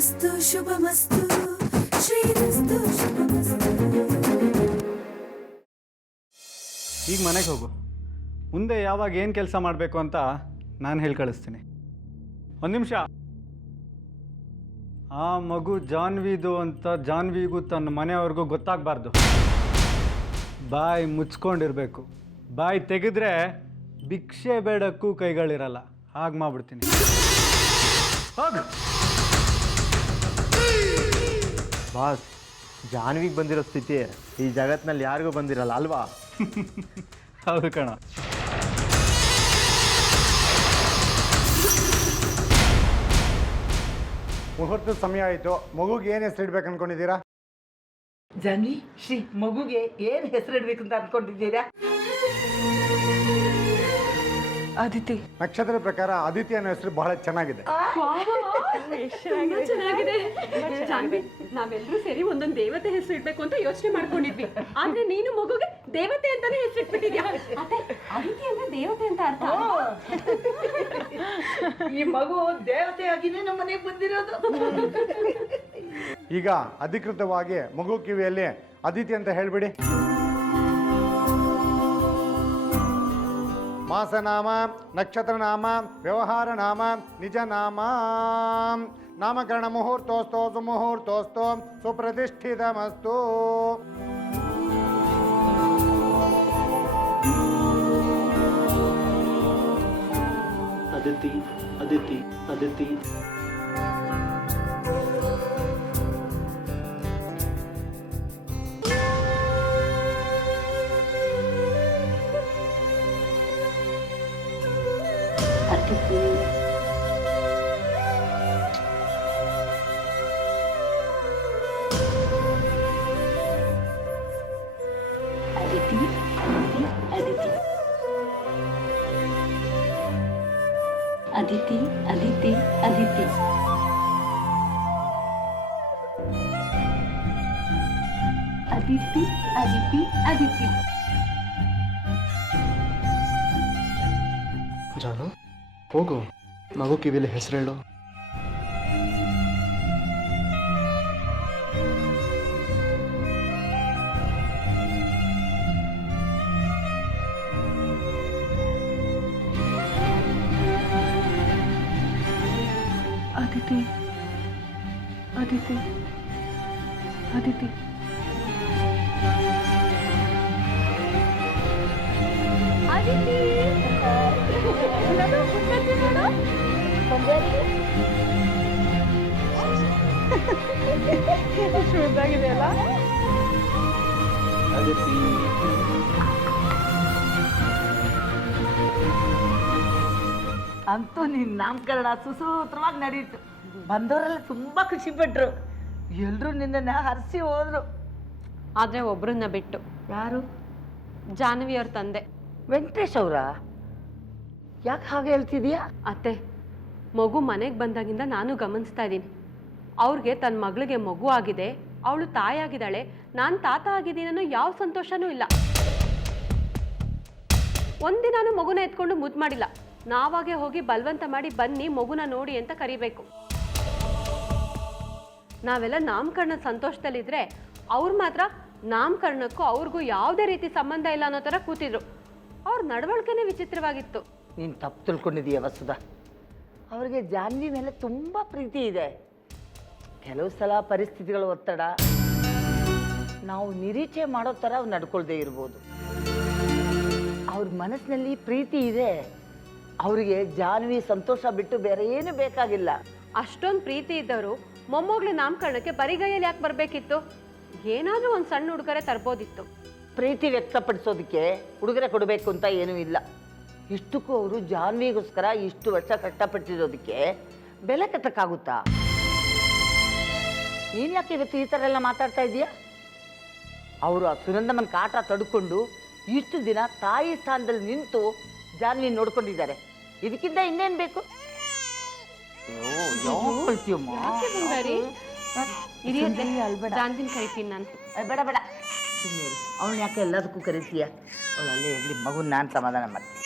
ಶ್ರೀರಸ್ತು ಶುಭಮಸ್ತು ಶ್ರೀರಸ್ತು ಶುಭಮಸ್ತು. ಈಗ ಮನೆಗೆ ಹೋಗು. ಮುಂದೆ ಯಾವಾಗ ಏನು ಕೆಲಸ ಮಾಡಬೇಕು ಅಂತ ನಾನು ಹೇಳಿ ಕಳಿಸ್ತೀನಿ. ಒಂದು ನಿಮಿಷ. ಆ ಮಗು ಜಾನ್ವಿದು ಅಂತ ಜಾನ್ವಿಗೂ ತನ್ನ ಮನೆಯವ್ರಿಗೂ ಗೊತ್ತಾಗಬಾರ್ದು. ಬಾಯಿ ಮುಚ್ಕೊಂಡಿರಬೇಕು. ಬಾಯಿ ತೆಗೆದ್ರೆ ಭಿಕ್ಷೆ ಬೇಡಕ್ಕೂ ಕೈಗಳಿರಲ್ಲ. ಹಾಗೆ ಮಾಡ್ಬಿಡ್ತೀನಿ. ಹೋಗು. ಬಾಸ್, ಜಾನ್ವಿಗೆ ಬಂದಿರೋ ಸ್ಥಿತಿ ಈ ಜಗತ್ತಿನಲ್ಲಿ ಯಾರಿಗೂ ಬಂದಿರಲ್ಲ ಅಲ್ವಾ? ಹೌದು ಕಣ. ಮುಹೂರ್ತದ ಸಮಯ ಆಯಿತು. ಮಗುಗೆ ಏನು ಹೆಸರು ಇಡ್ಬೇಕು ಅನ್ಕೊಂಡಿದ್ದೀರಾ? ಜಾನ್ವಿ, ಶ್ರೀ ಮಗುಗೆ ಏನು ಹೆಸರಿಡ್ಬೇಕು ಅಂತ ಅನ್ಕೊಂಡಿದ್ದೀರಾ? ಅದಿತಿ. ನಕ್ಷತ್ರದ ಪ್ರಕಾರ ಆದಿತ್ಯ ಅನ್ನೋ ಹೆಸರು ಬಹಳ ಚೆನ್ನಾಗಿದೆ. ಚೆನ್ನಾಗಿದೆ. ನಾವೆಲ್ಲರೂ ಸೇರಿ ಒಂದೊಂದು ದೇವತೆ ಹೆಸರು ಇಡ್ಬೇಕು ಅಂತ ಯೋಚನೆ ಮಾಡ್ಕೊಂಡಿದ್ವಿ. ಆದ್ರೆ ನೀನು ಮಗುಗೆ ದೇವತೆ ಅಂತಾನೆ ಹೆಸರಿಟ್ಬಿಟ್ಟಿದ್ಯಾ. ಅದಿತಿ ಅಂದ್ರೆ ದೇವತೆ ಅಂತ ಅರ್ಥ. ಈ ಮಗು ದೇವತೆಯಾಗಿನೇ ನಮ್ಮ ಮನೆಗೆ ಬಂದಿರೋದು. ಈಗ ಅಧಿಕೃತವಾಗಿ ಮಗು ಕಿವಿಯಲ್ಲಿ ಆದಿತ್ಯ ಅಂತ ಹೇಳ್ಬಿಡಿ. ಮಾಸನಾಮ, ನಕ್ಷತ್ರನಾಮ, ವ್ಯವಹಾರನಾಮ, ನಿಜನಾಮ. ನಾಮಕರಣ ಮುಹೂರ್ತೋಸ್ತೋ ಸುಮುಹೂರ್ತೋಸ್ತೋ ಸುಪ್ರತಿಷ್ಠಿತಮಸ್ತು. ಅದಿತಿ ಅದಿತಿ ಅದಿತಿ. ಅದಿತಿ ಅದಿತಿ ಅದಿತಿ. ಅದಿತಿ ಅದಿತಿ ಅದಿತಿ. ಜಾನು, ಹೋಗು, ಮಗು ಕಿವಿಲಿ ಹೆಸರು ಹೇಳು. ಅದಿತಿ ಅದಿತಿ ಅದಿತಿ. ಶುದ್ಧಾಗಿದೆ ಅಲ್ಲ ಅದಿತಿ. ಅಂತೂ ನಿನ್ನ ನಾಮಕರಣ ಸುಸೂತ್ರವಾಗಿ ನಡೀತು. ಬಂದವರೆಲ್ಲ ತುಂಬಾ ಖುಷಿ ಪಟ್ರು. ಎಲ್ರು ನಿನ್ನನ್ನು ಹರಿಸಿ ಹೋದ್ರು. ಆದ್ರೆ ಒಬ್ರನ್ನ ಬಿಟ್ಟು. ಯಾರು? ಜಾಹ್ನವಿ ಅವ್ರ ತಂದೆ ವೆಂಕಟೇಶ್ ಅವರ. ಯಾಕೆ ಹಾಗೆ ಹೇಳ್ತಿದೀಯಾ? ಅತ್ತೆ, ಮಗು ಮನೆಗೆ ಬಂದಾಗಿಂದ ನಾನು ಗಮನಿಸ್ತಾ ಇದ್ದೀನಿ. ಅವ್ರಿಗೆ ತನ್ನ ಮಗಳಿಗೆ ಮಗು ಆಗಿದೆ, ಅವಳು ತಾಯಿಯಾಗಿದ್ದಾಳೆ, ನಾನು ತಾತ ಆಗಿದ್ದೀನಿ ಅನ್ನೋ ಯಾವ ಸಂತೋಷನೂ ಇಲ್ಲ. ಒಂದಿನಾನು ಮಗುನ ಎತ್ಕೊಂಡು ಮುದ್ದು ಮಾಡಿಲ್ಲ. ನಾವಾಗೆ ಹೋಗಿ ಬಲವಂತ ಮಾಡಿ ಬನ್ನಿ ಮಗುನ ನೋಡಿ ಅಂತ ಕರಿಬೇಕು. ನಾವೆಲ್ಲ ನಾಮಕರಣದ ಸಂತೋಷದಲ್ಲಿದ್ದರೆ ಅವ್ರು ಮಾತ್ರ ನಾಮಕರಣಕ್ಕೂ ಅವ್ರಿಗೂ ಯಾವುದೇ ರೀತಿ ಸಂಬಂಧ ಇಲ್ಲ ಅನ್ನೋ ಥರ ಕೂತಿದ್ರು. ಅವ್ರ ನಡವಳಿಕೆನೇ ವಿಚಿತ್ರವಾಗಿತ್ತು. ನೀನು ತಪ್ಪು ತಿಳ್ಕೊಂಡಿದೀಯ ವಸುಧಾ. ಅವರಿಗೆ ಜಾನ್ವಿ ಮೇಲೆ ತುಂಬ ಪ್ರೀತಿ ಇದೆ. ಕೆಲವು ಸಲ ಪರಿಸ್ಥಿತಿಗಳ ಒತ್ತಡ ನಾವು ನಿರೀಕ್ಷೆ ಮಾಡೋ ಥರ ಅವ್ರು ನಡ್ಕೊಳ್ದೇ ಇರ್ಬೋದು. ಅವ್ರ ಮನಸ್ಸಿನಲ್ಲಿ ಪ್ರೀತಿ ಇದೆ. ಅವರಿಗೆ ಜಾನ್ವಿ ಸಂತೋಷ ಬಿಟ್ಟು ಬೇರೆ ಏನು ಬೇಕಾಗಿಲ್ಲ. ಅಷ್ಟೊಂದು ಪ್ರೀತಿ ಇದ್ದವರು ಮೊಮ್ಮಗಳ ನಾಮಕರಣಕ್ಕೆ ಬರಿಗೈಯಲ್ಲಿ ಯಾಕೆ ಬರಬೇಕಿತ್ತು? ಏನಾದರೂ ಒಂದು ಸಣ್ಣ ಉಡುಗೊರೆ ತರ್ಬೋದಿತ್ತು. ಪ್ರೀತಿ ವ್ಯಕ್ತಪಡಿಸೋದಕ್ಕೆ ಉಡುಗೊರೆ ಕೊಡಬೇಕು ಅಂತ ಏನೂ ಇಲ್ಲ. ಇಷ್ಟಕ್ಕೂ ಅವರು ಜಾನ್ವಿಗೋಸ್ಕರ ಇಷ್ಟು ವರ್ಷ ಕಷ್ಟಪಟ್ಟಿರೋದಕ್ಕೆ ಬೆಲೆ ಕಟ್ಟಕ್ಕಾಗುತ್ತಾ? ನೀನು ಯಾಕೆ ಇವತ್ತು ಈ ಥರ ಎಲ್ಲ ಮಾತಾಡ್ತಾ ಇದೀಯಾ? ಅವರು ಆ ಸುನಂದಮ್ಮನ ಕಾಟ ತಡ್ಕೊಂಡು ಇಷ್ಟು ದಿನ ತಾಯಿ ಸ್ಥಾನದಲ್ಲಿ ನಿಂತು ಜಾನ್ವಿ ನೋಡ್ಕೊಂಡಿದ್ದಾರೆ. ಇದಕ್ಕಿಂತ ಇನ್ನೇನು ಬೇಕು? ಜಾನ್ವಿನ ಕರಿತೀನಿ ನಾನು. ಬೇಡ ಬೇಡ, ಅವಳು ಯಾಕೆ ಎಲ್ಲದಕ್ಕೂ ಕರಿತೀಯ? ಅವಳು ಅಲ್ಲೇ ಇರಲಿ, ಮಗು ನಾನು ಸಮಾಧಾನ ಮಾಡ್ತೀನಿ.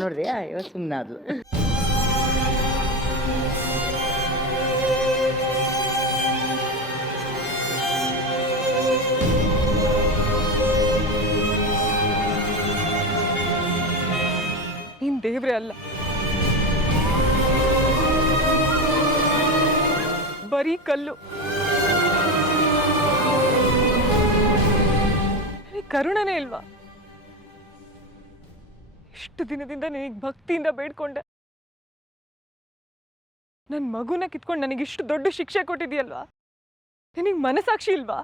ನೋಡ್ರಿ ಇವಾಗ ಸುಮ್ಮನೆ ಆದ್ಲು. ನೀನ್ ದೇವ್ರೆ ಅಲ್ಲ, ಬರೀ ಕಲ್ಲು. ನನಗೆ ಕರುಣನೇ ಇಲ್ವಾ? ಇಷ್ಟು ದಿನದಿಂದ ನಿನಗೆ ಭಕ್ತಿಯಿಂದ ಬೇಡ್ಕೊಂಡೆ, ನನ್ನ ಮಗುನ ಕಿತ್ಕೊಂಡು ನನಗಿಷ್ಟು ದೊಡ್ಡ ಶಿಕ್ಷೆ ಕೊಟ್ಟಿದ್ಯಲ್ವಾ? ನಿನಗೆ ಮನಸಾಕ್ಷಿ ಇಲ್ವಾ?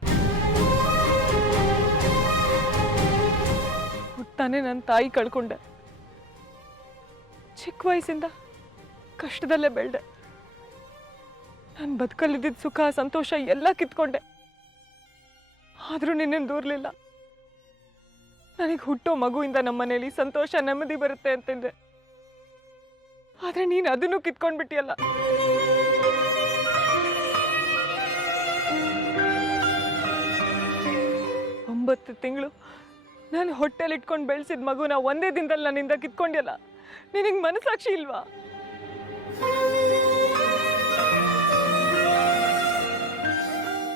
ಹುಟ್ಟಾನೆ ನನ್ನ ತಾಯಿ ಕಳ್ಕೊಂಡೆ. ಚಿಕ್ಕ ವಯಸ್ಸಿಂದ ಕಷ್ಟದಲ್ಲೇ ಬೆಳೆದೆ. ನಾನು ಬದುಕಲ್ಲಿದ್ದ ಸುಖ ಸಂತೋಷ ಎಲ್ಲ ಕಿತ್ಕೊಂಡೆ. ಆದರೂ ನಿನ್ನೇನು ದೂರಲಿಲ್ಲ. ನನಗೆ ಹುಟ್ಟೋ ಮಗುವಿಂದ ನಮ್ಮ ಮನೇಲಿ ಸಂತೋಷ ನೆಮ್ಮದಿ ಬರುತ್ತೆ ಅಂತಂದ್ರೆ, ಆದ್ರೆ ನೀನು ಅದನ್ನು ಕಿತ್ಕೊಂಡ್ಬಿಟ್ಟಿಯಲ್ಲ. ಒಂಬತ್ತು ತಿಂಗಳು ನಾನು ಹೊಟ್ಟೆಲಿ ಇಟ್ಕೊಂಡು ಬೆಳೆಸಿದ ಮಗುನ ಒಂದೇ ದಿನದಲ್ಲಿ ನನ್ನಿಂದ ಕಿತ್ಕೊಂಡ್ಯಲ್ಲ. ನಿನಗೆ ಮನಸಾಕ್ಷಿ ಇಲ್ವಾ?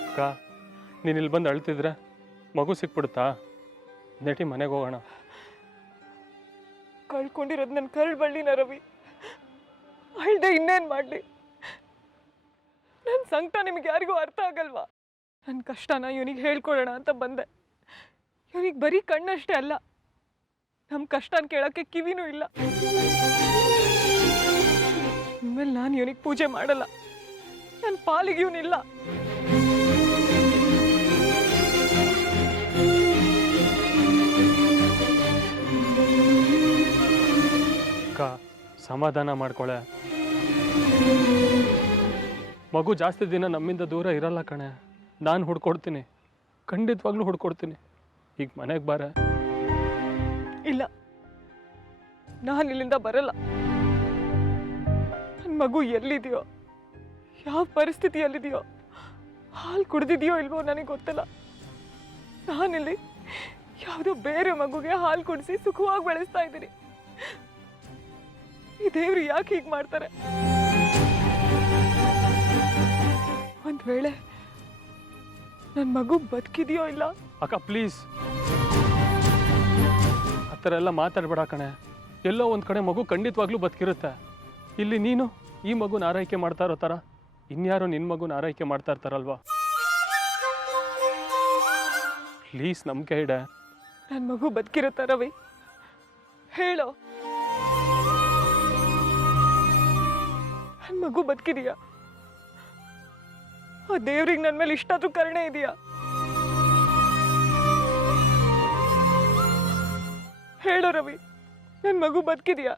ಅಕ್ಕ, ನೀನು ಇಲ್ಲಿ ಬಂದು ಅಳ್ತಿದ್ರೆ ಮಗು ಸಿಕ್ಬಿಡುತ್ತಾ? ನೆಟಿ ಮನೆಗೆ ಹೋಗೋಣ. ಕಳ್ಕೊಂಡಿರೋದು ನನ್ನ ಕರಳು ಬಳ್ಳಿನ ರವಿ. ಅಳ್ದೆ ಇನ್ನೇನು ಮಾಡಲಿ? ನನ್ನ ಸಂಕಟ ನಿಮಗೆ ಯಾರಿಗೂ ಅರ್ಥ ಆಗಲ್ವಾ? ನನ್ನ ಕಷ್ಟನ ಇವನಿಗೆ ಹೇಳ್ಕೊಡೋಣ ಅಂತ ಬಂದೆ. ಇವನಿಗೆ ಬರೀ ಕಣ್ಣಷ್ಟೇ ಅಲ್ಲ, ನಮ್ಮ ಕಷ್ಟನ ಕೇಳೋಕ್ಕೆ ಕಿವಿನೂ ಇಲ್ಲ. ಇನ್ಮೇಲೆ ನಾನು ಇವನಿಗೆ ಪೂಜೆ ಮಾಡಲ್ಲ. ನನ್ನ ಪಾಲಿಗೆ ಇವನಿಲ್ಲ. ಅಕ್ಕ, ಸಮಾಧಾನ ಮಾಡ್ಕೊಳೆ. ಮಗು ಜಾಸ್ತಿ ದಿನ ನಮ್ಮಿಂದ ದೂರ ಇರಲ್ಲ ಕಣೆ. ನಾನು ಹುಡ್ಕೊಡ್ತೀನಿ, ಖಂಡಿತವಾಗ್ಲೂ ಹುಡ್ಕೊಡ್ತೀನಿ. ಈಗ ಮನೆಗೆ ಬಾರ. ಇಲ್ಲ, ನಾನು ಇಲ್ಲಿಂದ ಬರಲ್ಲ. ನನ್ನ ಮಗು ಎಲ್ಲಿದೆಯೋ, ಯಾವ ಪರಿಸ್ಥಿತಿಯಲ್ಲಿದೆಯೋ, ಹಾಲು ಕುಡ್ದಿದೆಯೋ ಇಲ್ವೋ ನನಗೆ ಗೊತ್ತಿಲ್ಲ. ನಾನಿಲ್ಲಿ ಯಾವುದೋ ಬೇರೆ ಮಗುಗೆ ಹಾಲು ಕುಡಿಸಿ ಸುಖವಾಗಿ ಬೆಳೆಸ್ತಾ ಇದ್ದೀನಿ. ಈ ದೇವ್ರು ಯಾಕೆ ಹೀಗೆ ಮಾಡ್ತಾರೆ? ಒಂದ್ ವೇಳೆ ನನ್ನ ಮಗು ಬದುಕಿದೆಯೋ ಇಲ್ಲ? ಅಕ್ಕ ಪ್ಲೀಸ್, ಆ ಥರ ಎಲ್ಲ ಮಾತಾಡ್ಬೇಡ ಕಣೆ. ಎಲ್ಲೋ ಒಂದು ಕಡೆ ಮಗು ಖಂಡಿತವಾಗ್ಲೂ ಬದುಕಿರುತ್ತೆ. ಇಲ್ಲಿ ನೀನು ಈ ಮಗುನ ಆರೈಕೆ ಮಾಡ್ತಾ ಇರೋ ಥರ ಇನ್ಯಾರೋ ನಿನ್ನ ಮಗುನ ಆರೈಕೆ ಮಾಡ್ತಾ ಇರ್ತಾರಲ್ವಾ? ಪ್ಲೀಸ್ ನಂಬಿಕೆ ಇಡೆ. ನನ್ನ ಮಗು ಬದುಕಿರುತ್ತ ರವಿ? ಹೇಳೋ, ನನ್ನ ಮಗು ಬದುಕಿದೆಯಾ? ಆ ದೇವ್ರಿಗೆ ನನ್ನ ಮೇಲೆ ಇಷ್ಟಾದ್ರೂ ಕರುಣೆ ಇದೆಯಾ? ಹೇಳೋ ರವಿ, ನನ್ನ ಮಗು ಬದುಕಿದೆಯಾ?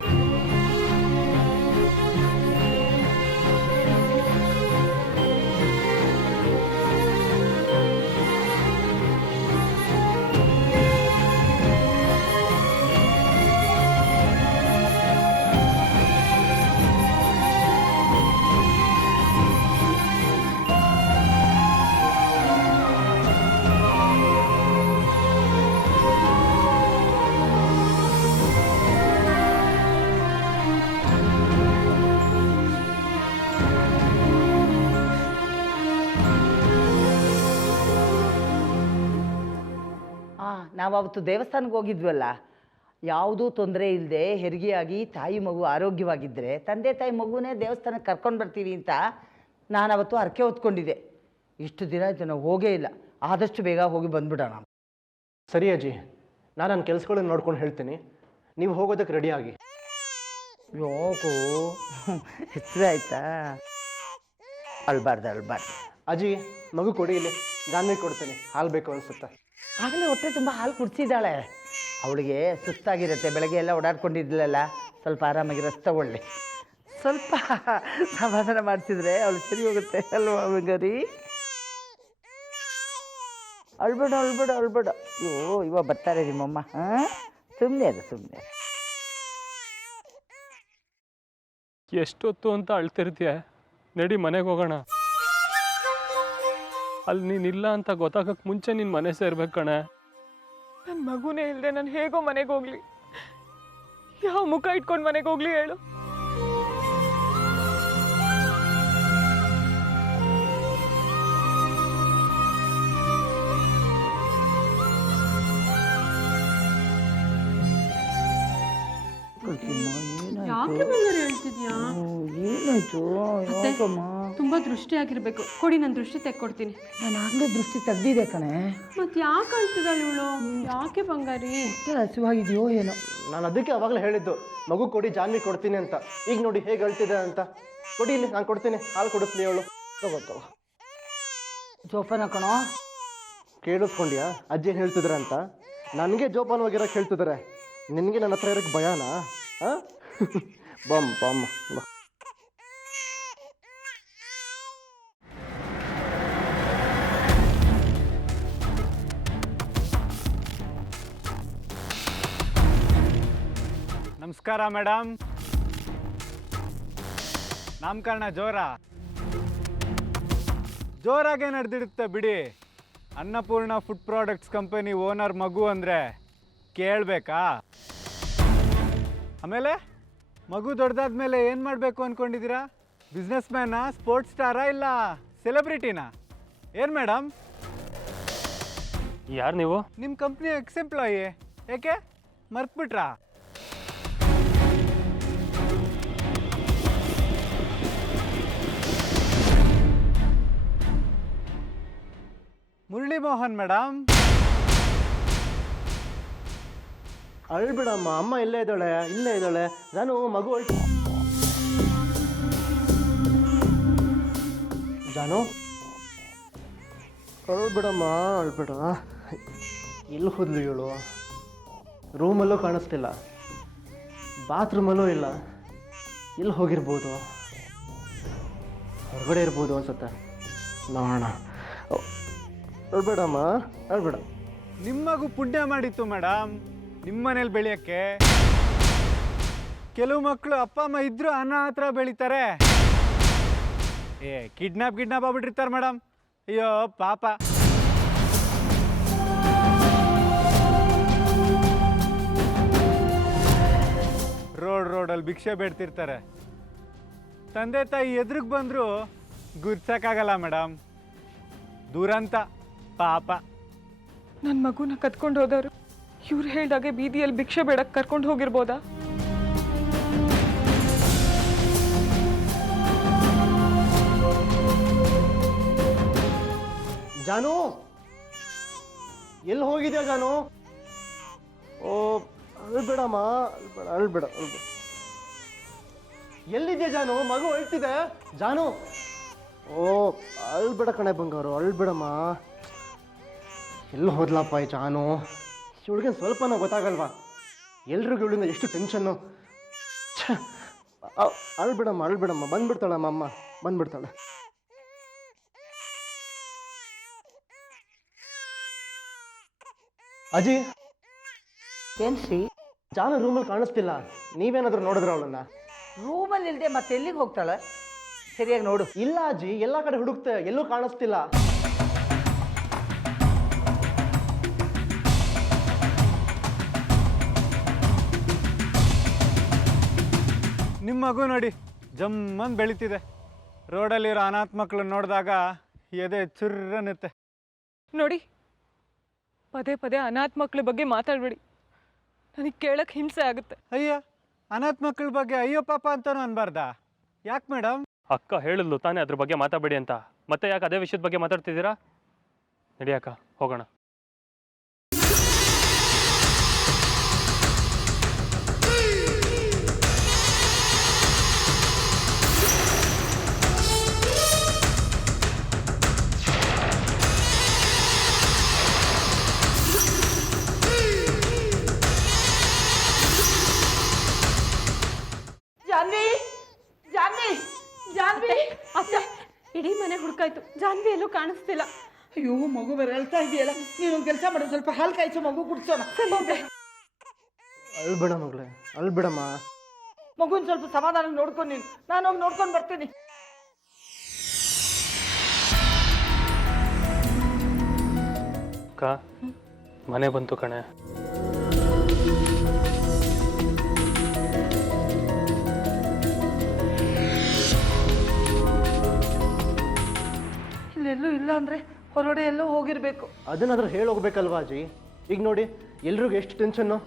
ನಾವು ಅವತ್ತು ದೇವಸ್ಥಾನಕ್ಕೆ ಹೋಗಿದ್ವಲ್ಲ, ಯಾವುದೂ ತೊಂದರೆ ಇಲ್ಲದೆ ಹೆರಿಗೆಯಾಗಿ ತಾಯಿ ಮಗು ಆರೋಗ್ಯವಾಗಿದ್ದರೆ ತಂದೆ ತಾಯಿ ಮಗುನೇ ದೇವಸ್ಥಾನಕ್ಕೆ ಕರ್ಕೊಂಡು ಬರ್ತೀವಿ ಅಂತ ನಾನು ಅವತ್ತು ಹರಕೆ ಹೊತ್ಕೊಂಡಿದ್ದೆ. ಇಷ್ಟು ದಿನ ಆಯಿತು ನಾವು ಹೋಗೇ ಇಲ್ಲ. ಆದಷ್ಟು ಬೇಗ ಹೋಗಿ ಬಂದ್ಬಿಡೋಣ. ಸರಿ ಅಜ್ಜಿ, ನಾನು ನನ್ನ ಕೆಲಸಗಳನ್ನ ನೋಡ್ಕೊಂಡು ಹೇಳ್ತೀನಿ. ನೀವು ಹೋಗೋದಕ್ಕೆ ರೆಡಿಯಾಗಿ. ಯೋಗು ಹೆಚ್ಚಾಯ್ತಾ? ಅಳ್ಬಾರ್ದು ಅಳ್ಬಾರ್ದು. ಅಜ್ಜಿ, ಮಗು ಕೊಡಿ, ಇಲ್ಲಿ ಜಾನ್ವಿ ಕೊಡ್ತೀನಿ. ಹಾಲು ಬೇಕು ಅನಿಸುತ್ತೆ. ಆಗಲೇ ಹೊಟ್ಟೆ ತುಂಬ ಹಾಲು ಕುಡಿಸಿದ್ದಾಳೆ. ಅವಳಿಗೆ ಸುಸ್ತಾಗಿರುತ್ತೆ, ಬೆಳಗ್ಗೆ ಎಲ್ಲ ಓಡಾಡ್ಕೊಂಡಿದ್ಲಲ್ಲ, ಸ್ವಲ್ಪ ಆರಾಮಾಗಿ ರಸ್ ತಗೊಳ್ಳಿ. ಸ್ವಲ್ಪ ಸಮಾಧಾನ ಮಾಡಿಸಿದ್ರೆ ಅವಳು ಸರಿ ಹೋಗುತ್ತೆ ಅಲ್ವಾ ಗರಿ? ಅಳ್ಬೇಡ ಅಳ್ಬೇಡ ಅಳ್ಬೇಡ. ಅಯ್ಯೋ, ಇವಾಗ ಬರ್ತಾರೆ ನಿಮ್ಮಮ್ಮ. ಹಾಂ, ಸುಮ್ಮನೆ ಅದು ಸುಮ್ಮನೆ. ಎಷ್ಟೊತ್ತು ಅಂತ ಅಳ್ತಿರ್ತೀಯ? ನಡಿ ಮನೆಗೆ ಹೋಗೋಣ. ಅಲ್ಲಿ ನೀನಿಲ್ಲ ಅಂತ ಗೊತ್ತಾಗಕ್ಕೆ ಮುಂಚೆ ನಿನ್ನ ಮನೆ ಸೇರ್ಬೇಕು ಕಣೆ. ನನ್ನ ಮಗುನೇ ಇಲ್ಲದೆ ನಾನು ಹೇಗೋ ಮನೆಗೆ ಹೋಗ್ಲಿ? ಯಾವ ಮುಖ ಇಟ್ಕೊಂಡು ಮನೆಗೆ ಹೋಗ್ಲಿ ಹೇಳು? ಯಾಕೆ ಬಂಗಾರ ಹೇಳ್ತಿದ್ಯಾ? ಏನಾಯ್ತು? ಯಾಕಮ್ಮ? ತುಂಬಾ ದೃಷ್ಟಿ ಆಗಿರ್ಬೇಕು. ಕೊಡಿ, ನಾನು ದೃಷ್ಟಿ ತೆಕ್ಕೊಡ್ತೀನಿ. ನಾನು ಆಗಲೇ ದೃಷ್ಟಿ ತೆಗ್ದಿದೆ ಕಣೆ. ಮತ್ತೆ ಯಾಕೆ ಅಳ್ತಿದ್ದಾಳೆ ಇವಳು? ಯಾಕೆ ಬಂಗಾರಿ? ಹೊಟ್ಟೆ ಹಸಿವಾಗಿದೆಯೋ ಏನೋ. ನಾನು ಅದಕ್ಕೆ ಅವಾಗಲೇ ಹೇಳಿದ್ದು ಮಗು ಕೊಡಿ ಜಾನ್ವಿ ಕೊಡ್ತೀನಿ ಅಂತ. ಈಗ ನೋಡಿ ಹೇಗೆ ಅಳ್ತಿದೆ ಅಂತ. ಕೊಡಿ ಇಲ್ಲಿ, ನಾನು ಕೊಡ್ತೀನಿ. ಹಾಲು ಕೊಡಿಸ್ಲಿ ಅವಳು. ತಗೋ. ಜೋಪಾನ ಕಣೋ. ಕೇಳಿಸ್ಕೊಂಡ್ಯಾ ಅಜ್ಜಿ ಏನು ಹೇಳ್ತಿದ್ರೆ ಅಂತ? ನನಗೆ ಜೋಪಾನವಾಗಿರೋಕೆ ಹೇಳ್ತಿದ್ದಾರೆ. ನಿನಗೆ ನನ್ನ ಹತ್ರ ಇರೋಕ್ಕೆ ಭಯನಾ? ಹಾಂ ಬಾಮ್ಮ ಬಾ. ನಮಸ್ಕಾರ ಮೇಡಮ್. ನಾಮಕರಣ ಜೋರಾಗೆ ನಡೆದಿರುತ್ತೆ ಬಿಡಿ. Annapurna food products company owner ಮಗು ಅಂದರೆ ಕೇಳಬೇಕಾ? ಆಮೇಲೆ ಮಗು ದೊಡ್ಡದಾದ್ಮೇಲೆ ಏನು ಮಾಡಬೇಕು ಅಂದ್ಕೊಂಡಿದ್ದೀರಾ? ಬಿಸ್ನೆಸ್ ಮ್ಯಾನಾ, ಸ್ಪೋರ್ಟ್ಸ್ ಸ್ಟಾರಾ, ಇಲ್ಲ ಸೆಲೆಬ್ರಿಟಿನಾ? ಏನು ಮೇಡಮ್? ಯಾರು ನೀವು? ನಿಮ್ಮ ಕಂಪ್ನಿ ಎಕ್ಸ್ ಎಂಪ್ಲಾಯಿ. ಯಾಕೆ ಮರ್ತ್ಬಿಟ್ರಾ? ಮುರಳಿ ಮೋಹನ್ ಮೇಡಮ್. ಅಳ್ಬಿಡಮ್ಮ, ಅಮ್ಮ ಇಲ್ಲೇ ಇದ್ದಾಳೆ. ನಾನು ಮಗು ಜಾನು ಅಳ್ಬಿಡಮ್ಮ, ಅಳ್ಬಿಡ. ಎಲ್ಲಿ ಹೋದ್ಲು ಇವಳು? ರೂಮಲ್ಲೂ ಕಾಣಿಸ್ತಿಲ್ಲ, ಬಾತ್ರೂಮಲ್ಲೂ ಇಲ್ಲ. ಎಲ್ಲಿ ಹೋಗಿರ್ಬೋದು? ಹೊರಗಡೆ ಇರ್ಬೋದು ಅನ್ಸುತ್ತೆ. ನೋಡೋಣ. ಅಳ್ಬೇಡಮ್ಮ, ಅಳ್ಬೇಡ. ನಿಮ್ಮ ಮಗು ಪುಣ್ಯ ಮಾಡಿತ್ತು ಮೇಡಮ್ ನಿಮ್ಮ ಮನೇಲಿ ಬೆಳೆಯೋಕ್ಕೆ. ಕೆಲವು ಮಕ್ಕಳು ಅಪ್ಪ ಅಮ್ಮ ಇದ್ರೂ ಅನಾಥ ಬೆಳೀತಾರೆ. ಕಿಡ್ನಾಪ್ ಆಗ್ಬಿಟ್ಟಿರ್ತಾರೆ ಮೇಡಮ್. ಅಯ್ಯೋ ಪಾಪ. ರೋಡಲ್ಲಿ ಭಿಕ್ಷೆ ಬೇಡ್ತಿರ್ತಾರೆ. ತಂದೆ ತಾಯಿ ಎದುರಿಗೆ ಬಂದರೂ ಗುರ್ಸಕ್ಕಾಗಲ್ಲ ಮೇಡಮ್. ದುರಂತ ಪಾಪ. ನನ್ನ ಮಗುನ ಕತ್ಕೊಂಡು ಹೋದವರು ಇವ್ರು ಹೇಳ್ದಾಗೆ ಬೀದಿಯಲ್ಲಿ ಭಿಕ್ಷೆ ಬೇಡಕ್ಕೆ ಕರ್ಕೊಂಡು ಹೋಗಿರ್ಬೋದಾ? ಜಾನು, ಎಲ್ಲಿ ಹೋಗಿದ್ಯಾ ಜಾನು? ಓ ಅಳ್ಬೇಡಮ್ಮ, ಅಳ್ಬೇಡ. ಎಲ್ಲಿದ್ಯಾ ಜಾನು? ಮಗು ಅಳ್ತಿದೆ ಜಾನು. ಓ ಅಳ್ಬೇಡ ಕಣೆ ಬಂಗಾರು, ಅಳ್ಬೇಡಮ್ಮ. ಎಲ್ಲಿ ಹೋದ್ಲಪ್ಪ ಈ ಜಾನು? ಇವಳಿಗೆ ಸ್ವಲ್ಪನೂ ಗೊತ್ತಾಗಲ್ವಾ? ಎಲ್ರಿಗೂ ಇವಳಿಂದ ಎಷ್ಟು ಟೆನ್ಷನ್ನು. ಅಳ್ಬಿಡಮ್ಮ. ಬಂದ್ಬಿಡ್ತಾಳಮ್ಮ ಅಮ್ಮ, ಬಂದ್ಬಿಡ್ತಾಳೆ. ಅಜ್ಜಿ, ಏನ್ ಶ್ರೀ? ಜಾನು ರೂಮಲ್ಲಿ ಕಾಣಿಸ್ತಿಲ್ಲ. ನೀವೇನಾದ್ರೂ ನೋಡಿದ್ರ ಅವಳನ್ನ? ರೂಮಲ್ಲಿ ಇಲ್ಲದೆ ಮತ್ತೆ ಎಲ್ಲಿಗೆ ಹೋಗ್ತಾಳೆ? ಸರಿಯಾಗಿ ನೋಡು. ಇಲ್ಲ ಅಜ್ಜಿ, ಎಲ್ಲ ಕಡೆ ಹುಡುಕ್ತೆ, ಎಲ್ಲೂ ಕಾಣಿಸ್ತಿಲ್ಲ. ನಿಮ್ಮ ಮಗು ನೋಡಿ ಜಮ್ಮಂದು ಬೆಳೀತಿದೆ. ರೋಡಲ್ಲಿರೋ ಅನಾಥ ಮಕ್ಕಳು ನೋಡಿದಾಗ ಎದೆ ಚುರ್ರನ್ನುತ್ತೆ. ನೋಡಿ, ಪದೇ ಅನಾಥ ಮಕ್ಕಳ ಬಗ್ಗೆ ಮಾತಾಡಬೇಡಿ. ನನಗೆ ಕೇಳಕ್ಕೆ ಹಿಂಸೆ ಆಗುತ್ತೆ. ಅಯ್ಯ, ಅನಾಥ ಮಕ್ಕಳ ಬಗ್ಗೆ ಅಯ್ಯೋ ಪಾಪ ಅಂತಾನು ಅನ್ಬಾರ್ದಾ? ಯಾಕೆ ಮೇಡಮ್? ಅಕ್ಕ ಹೇಳಿದ್ಲು ತಾನೇ ಅದ್ರ ಬಗ್ಗೆ ಮಾತಾಡಬೇಡಿ ಅಂತ. ಮತ್ತೆ ಯಾಕೆ ಅದೇ ವಿಷಯದ ಬಗ್ಗೆ ಮಾತಾಡ್ತಿದ್ದೀರಾ? ನಡಿ ಅಕ್ಕ, ಹೋಗೋಣ. ಜಾನ್ವಿ ಅತ್ತೆ, ಇಡೀ ಮನೆ ಹುಡುಕಾಯ್ತು, ಜಾನ್ವಿ ಎಲ್ಲೂ ಕಾಣಿಸ್ತಿಲ್ಲ. ಅಯ್ಯೋ, ಮಗು ಬೇರೆ ಅಳ್ತಾ ಇದೆಯಲ್ಲ. ನೀನೊಂದು ಕೆಲಸ ಮಾಡು, ಸ್ವಲ್ಪ ಹಾಲು ಕಾಯಿಸು, ಮಗು ಕುಡ್ಸೋಣ. ಅಳ್ಬೇಡ ಮಗಳೇ, ಅಳ್ಬೇಡಮ್ಮ. ಮಗುನ ಸ್ವಲ್ಪ ಸಮಾಧಾನ ನೋಡ್ಕೊಂಡು ನೀನು, ನಾನು ಹೋಗಿ ನೋಡ್ಕೊಂಡು ಬರ್ತೀನಿ. ಅಕ್ಕ, ಮನೆ ಬಂತು ಕಣೆ. ಅಂದರೆ ಹೊರಗಡೆ ಎಲ್ಲೋ ಹೋಗಿರಬೇಕು. ಅದನ್ನಾದ್ರೂ ಹೇಳೋಗ್ಬೇಕಲ್ವಾ ಅಜ್ಜಿ? ಈಗ ನೋಡಿ ಎಲ್ರಿಗೂ ಎಷ್ಟು ಟೆನ್ಷನ್ನು.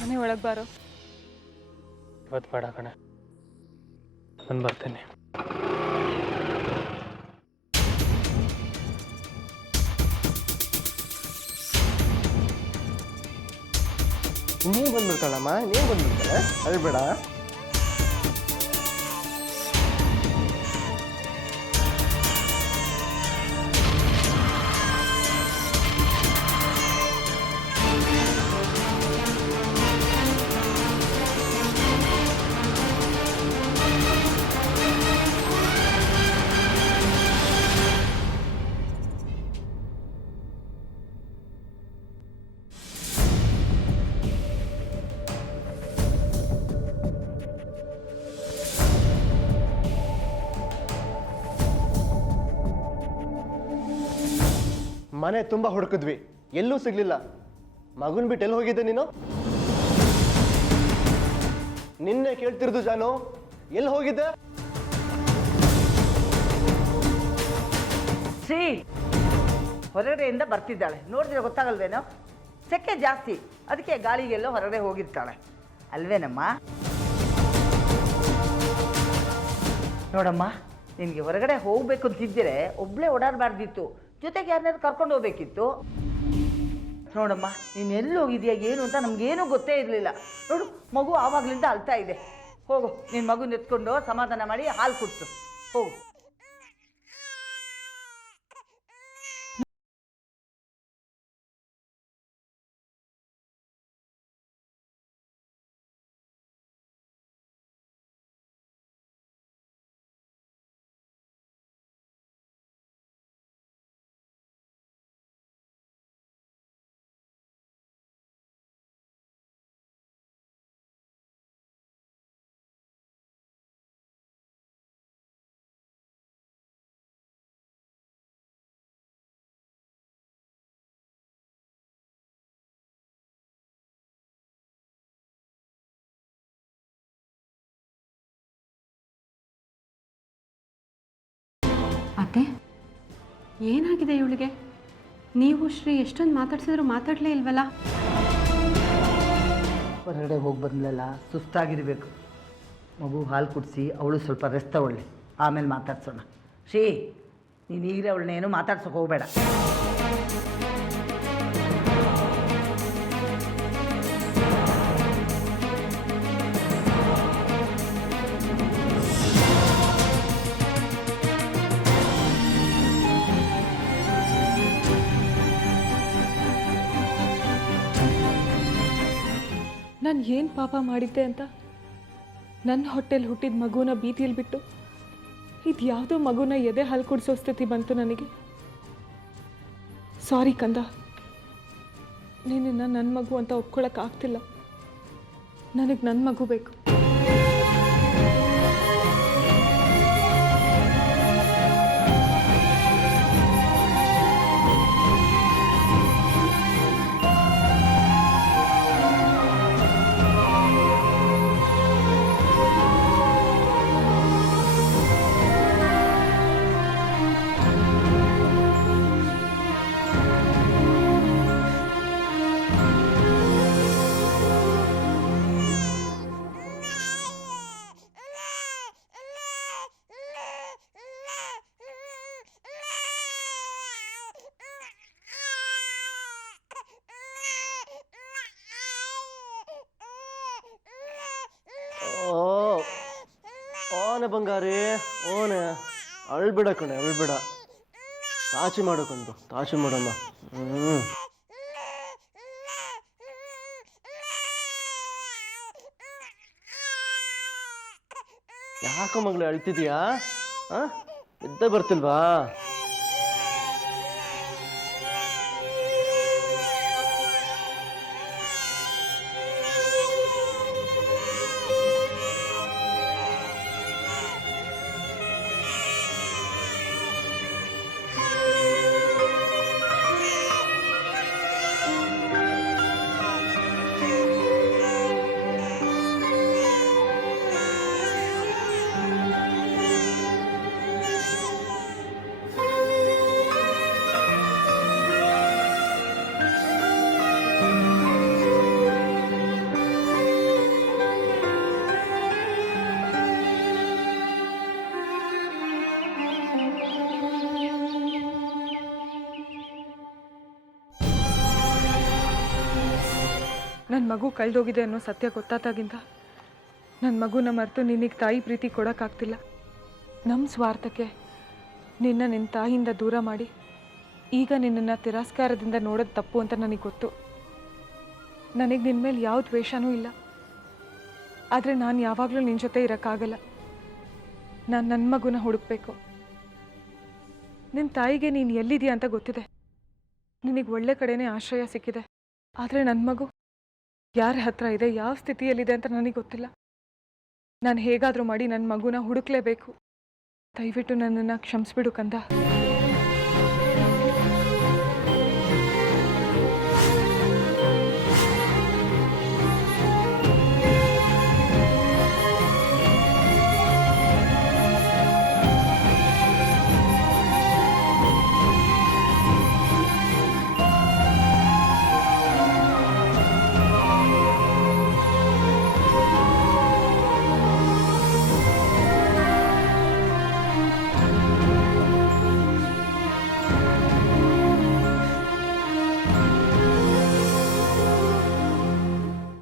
ಮನೆ ಒಳಗೆ ಬಾರೋ. ಇವತ್ತು ಬೇಡ ಕಣೆ, ನಾನು ಬರ್ತೇನೆ. ನೀ ಬಂದ್ಬಿಡ್ತಾಳಮ್ಮ, ನೀ ಬಂದ್ಬಿಡ್ತಾಳೆ, ಅಳ್ಬೇಡ. ಮನೆ ತುಂಬ ಹುಡುಕಿದ್ವಿ, ಎಲ್ಲೂ ಸಿಗ್ಲಿಲ್ಲ. ಮಗುನ್ ಬಿಟ್ಟು ಎಲ್ಲಿ ಹೋಗಿದ್ದೆ ನೀನು? ನಿನ್ನೆ ಕೇಳ್ತಿರೋದು ಜಾನು, ಎಲ್ಲಿ ಹೋಗಿದ್ದೆ? ಶ್ರೀ ಹೊರಗಡೆಯಿಂದ ಬರ್ತಿದ್ದಾಳೆ, ನೋಡಿದ್ರೆ ಗೊತ್ತಾಗಲ್ವೇನೋ? ಸೆಕೆ ಜಾಸ್ತಿ, ಅದಕ್ಕೆ ಗಾಳಿಗೆಲ್ಲೋ ಹೊರಗಡೆ ಹೋಗಿರ್ತಾಳೆ ಅಲ್ವೇನಮ್ಮ? ನೋಡಮ್ಮ, ನಿನಗೆ ಹೊರಗಡೆ ಹೋಗ್ಬೇಕು ಅಂತಿದ್ದರೆ ಒಬ್ಬಳೇ ಓಡಾಡಬಾರ್ದಿತ್ತು, ಜೊತೆಗೆ ಯಾರನ್ನಾರು ಕರ್ಕೊಂಡು ಹೋಗ್ಬೇಕಿತ್ತು. ನೋಡಮ್ಮ, ನೀನು ಎಲ್ಲಿ ಹೋಗಿದ್ಯಾ ಏನು ಅಂತ ನಮಗೇನೂ ಗೊತ್ತೇ ಇರಲಿಲ್ಲ. ನೋಡು, ಮಗು ಆವಾಗಲಿಂದ ಅಳ್ತಾ ಇದೆ. ಹೋಗು, ನಿನ್ನ ಮಗುನ ಎತ್ಕೊಂಡು ಸಮಾಧಾನ ಮಾಡಿ ಹಾಲು ಕುಡಿಸು, ಹೋಗು. ಅತ್ತೆ, ಏನಾಗಿದೆ ಇವಳಿಗೆ? ನೀವು ಶ್ರೀ ಎಷ್ಟೊಂದು ಮಾತಾಡ್ಸಿದ್ರು ಮಾತಾಡಲೇ ಇಲ್ವಲ್ಲ? ಹೊರಗಡೆ ಹೋಗಿ ಬಂದ್ಲಲ್ಲ, ಸುಸ್ತಾಗಿರಬೇಕು. ಮಗು ಹಾಲು ಕುಡಿಸಿ ಅವಳು ಸ್ವಲ್ಪ ರೆಸ್ಟ್ ತಗೊಳ್ಳಿ, ಆಮೇಲೆ ಮಾತಾಡ್ಸೋಣ. ಶ್ರೀ, ನೀನು ಈಗಲೇ ಅವಳನ್ನೇನು ಮಾತಾಡ್ಸೋಕೆ ಹೋಗಬೇಡ. ನಾನು ಏನು ಪಾಪ ಮಾಡಿದ್ದೆ ಅಂತ ನನ್ನ ಹೊಟ್ಟೆಲಿ ಹುಟ್ಟಿದ ಮಗುನ ಬೀದಿಯಲ್ಲಿ ಬಿಟ್ಟು ಇದು ಯಾವುದೋ ಮಗುನ ಎದೆ ಹಾಲು ಕುಡಿಸೋ ಸ್ಥಿತಿ ಬಂತು ನನಗೆ. ಸಾರಿ ಕಂದ, ನೀನನ್ನು ನನ್ನ ಮಗು ಅಂತ ಒಪ್ಕೊಳ್ಳೋಕ್ಕಾಗ್ತಿಲ್ಲ. ನನಗೆ ನನ್ನ ಮಗು ಬೇಕು. ಓನೆ ಬಂಗಾರಿ, ಓನೆ ಅಳ್ಬಿಡ ಕಣೆ, ಅಳ್ಬಿಡ. ತಾಚಿ ಮಾಡೋಕಂದು, ತಾಚಿ ಮಾಡಮ್ಮ. ಯಾಕೋ ಮಗಳು ಅಳ್ತಿದ್ಯಾ? ನಿದ್ದೆ ಬರ್ತಿಲ್ವಾ? ನನ್ನ ಮಗು ಕಳೆದೋಗಿದೆ ಅನ್ನೋ ಸತ್ಯ ಗೊತ್ತಾದಾಗಿಂದ ನನ್ನ ಮಗುನ ಮರೆತು ನಿನಗೆ ತಾಯಿ ಪ್ರೀತಿ ಕೊಡೋಕ್ಕಾಗ್ತಿಲ್ಲ. ನಮ್ಮ ಸ್ವಾರ್ಥಕ್ಕೆ ನಿನ್ನ ತಾಯಿಯಿಂದ ದೂರ ಮಾಡಿ ಈಗ ನಿನ್ನನ್ನು ತಿರಸ್ಕಾರದಿಂದ ನೋಡೋದು ತಪ್ಪು ಅಂತ ನನಗೆ ಗೊತ್ತು. ನನಗೆ ನಿನ್ನ ಮೇಲೆ ಯಾವ ದ್ವೇಷನೂ ಇಲ್ಲ. ಆದರೆ ನಾನು ಯಾವಾಗಲೂ ನಿನ್ನ ಜೊತೆ ಇರೋಕ್ಕಾಗಲ್ಲ. ನಾನು ನನ್ನ ಮಗುನ ಹುಡುಕ್ಬೇಕು. ನಿನ್ನ ತಾಯಿಗೆ ನೀನು ಎಲ್ಲಿದೆಯಾ ಅಂತ ಗೊತ್ತಿದೆ. ನಿನಗೆ ಒಳ್ಳೆ ಕಡೆನೇ ಆಶ್ರಯ ಸಿಕ್ಕಿದೆ. ಆದರೆ ನನ್ನ ಮಗು ಯಾರ ಹತ್ರ ಇದೆ, ಯಾವ ಸ್ಥಿತಿಯಲ್ಲಿದೆ ಅಂತ ನನಗೆ ಗೊತ್ತಿಲ್ಲ. ನಾನು ಹೇಗಾದರೂ ಮಾಡಿ ನನ್ನ ಮಗುನ ಹುಡುಕ್ಲೇಬೇಕು. ದಯವಿಟ್ಟು ನನ್ನನ್ನು ಕ್ಷಮಿಸ್ಬಿಡು ಕಂದ.